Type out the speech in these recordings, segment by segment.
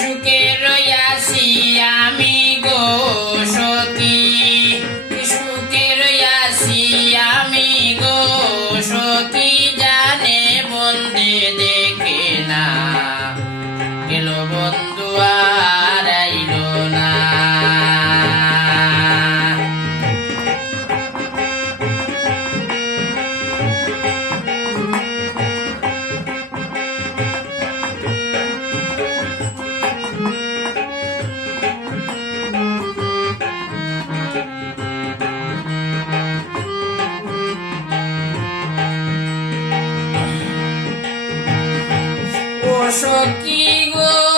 you. সখী গো।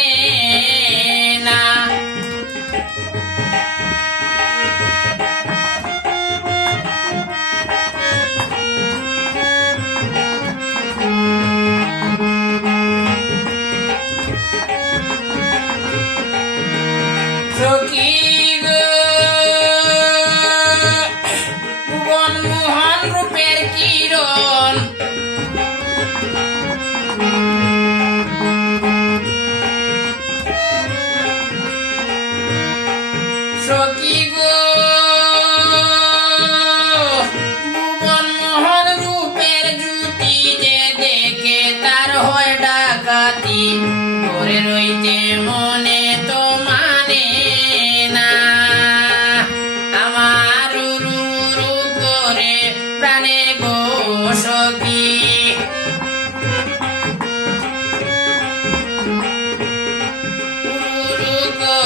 সখী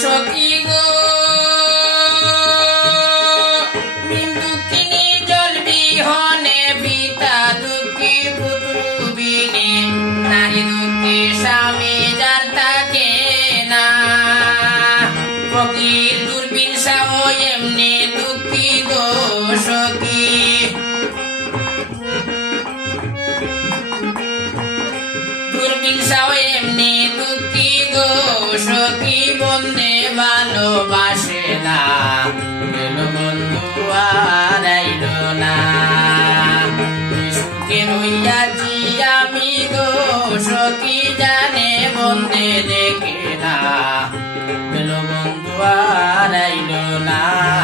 সখী উর্মিল সাও এমনি দুঃখী গো, সখী বন্ধে ভালোবাসে না। গেল বন্ধু আর আইল না। সুখে রইয়াছি আমি গো, সখী জানে বন্ধে দেখে না। গেল বন্ধু আইল না।